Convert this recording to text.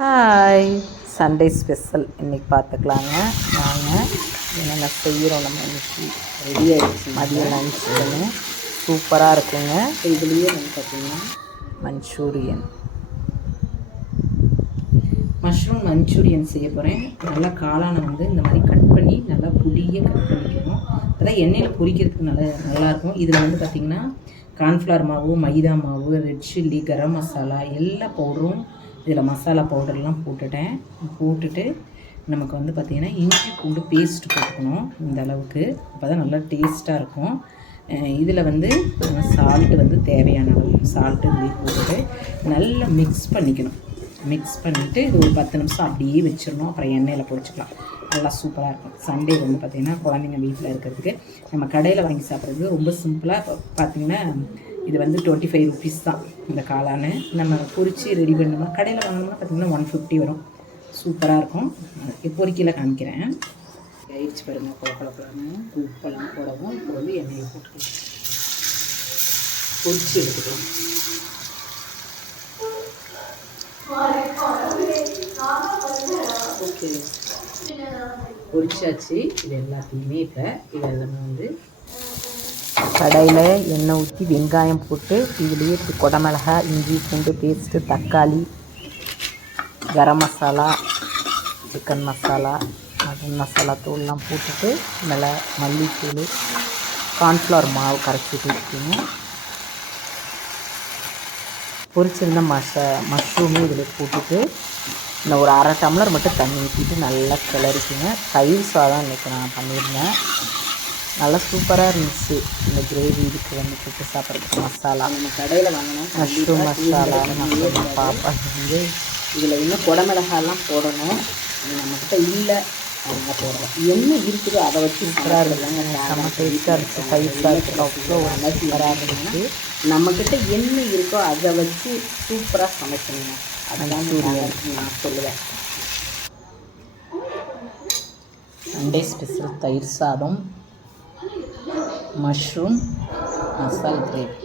Hi, Sunday special இன்றைக்கி பார்த்துக்கலாங்க. நாங்கள் என்னென்ன செய்கிறோம் நம்ம இன்றைக்கி ரெடி ஆகிடுச்சு. மதியம் லஞ்சுன்னு சூப்பராக இருக்குங்க. இதுலேயே வந்து பார்த்திங்கன்னா மஷ்ரூம் மஞ்சூரியன் செய்ய போகிறேன். நல்லா காளானை வந்து இந்த மாதிரி கட் பண்ணி நல்லா பொடியை கட் பண்ணிக்கணும். அப்போ தான் எண்ணெயில் பொரிக்கிறதுக்கு நல்லாயிருக்கும். இதில் வந்து பார்த்திங்கன்னா கார்ன்ஃப்ளவர் மாவு, மைதா மாவு, ரெட் சில்லி, கரம் மசாலா எல்லா பவுடரும் இதில் மசாலா பவுடர்லாம் போட்டுட்டு நமக்கு வந்து பார்த்திங்கன்னா இஞ்சி பூண்டு பேஸ்ட் போட்டுக்கணும். இந்த அளவுக்கு அப்போ தான் நல்லா டேஸ்ட்டாக இருக்கும். இதில் வந்து சால்ட்டு வந்து தேவையான அளவு சால்ட்டு இதுலேயே போட்டுட்டு நல்லா மிக்ஸ் பண்ணிக்கணும். மிக்ஸ் பண்ணிவிட்டு இது ஒரு 10 நிமிஷம் அப்படியே வச்சிடணும். அப்புறம் எண்ணெயில் பொரிச்சிக்கலாம். நல்லா சூப்பராக இருக்கும். சண்டே வந்து பார்த்திங்கன்னா குழந்தைங்க வீட்டில் இருக்கிறதுக்கு நம்ம கடையில் வாங்கி சாப்பிட்றது ரொம்ப சிம்பிளாக. இப்போ பார்த்திங்கன்னா இது வந்து 25 ருபீஸ் தான் இந்த காளானு. நம்ம பொரித்து ரெடி பண்ணோம்னா கடையில் வாங்கினோம்னா பார்த்திங்கன்னா 150 வரும். சூப்பராக இருக்கும். பொரிக்கையில் காமிக்கிறேன். ஆயிடுச்சு பாருங்கள். குழப்பலான்னு உப்பெல்லாம் போடவும் இப்போ வந்து எண்ணெயை போட்டுக்கலாம். பொரித்து எடுத்துக்கலாம். ஓகே, பொரிச்சாச்சு. இது எல்லாத்தையுமே இப்போ இதெல்லாம் வந்து கடையில் எண்ணெய் ஊற்றி வெங்காயம் போட்டு இதுலேயே குடமிளகாய், இஞ்சி பூண்டு பேஸ்ட்டு, தக்காளி, கரம் மசாலா, சிக்கன் மசாலா, மட்டன் மசாலா தூள்லாம் போட்டுட்டு மல்லித்தூள், கார்ன்ஃப்ளவர் மாவு கரைச்சிட்டு வச்சுக்கோங்க. பொரிச்சிருந்த மஷ்ரூமு இதில் போட்டுட்டு இந்த ஒரு 1/2 டம்ளர் மட்டும் தண்ணி ஊற்றிட்டு நல்லா கிளறிக்குங்க. தயிர் சாதம் இன்றைக்கி நான் பண்ணியிருந்தேன். நல்லா சூப்பராக இருந்துச்சு. இந்த கிரேவி இதுக்கு வந்து போட்டு சாப்பிட்றதுக்கு மசாலா நம்ம கடையில் வாங்கினோம். மஷ்ரூம் மசாலா பாப்பா வந்து இதில் இன்னும் குடமிளகாலாம் போடணும். நம்மக்கிட்ட இல்லை, அவங்க போடலாம். என்ன இருக்குதோ அதை வச்சு சூப்பராக இருக்குதுங்க. நம்ம டேஸ்ட்டாக இருந்துச்சு. தயிர் சாதத்துக்கு அவ்வளோ ஒரு மாதிரி சூப்பராக இருந்துச்சு. நம்மக்கிட்ட என்ன இருக்கோ அதை வச்சு சூப்பராக சமைக்கணுங்க. அதுதான் நான் சொல்லுவேன். சண்டே ஸ்பெஷல் தயிர் சாதம், மஷ்ரூம் மசாலா கிரேவி.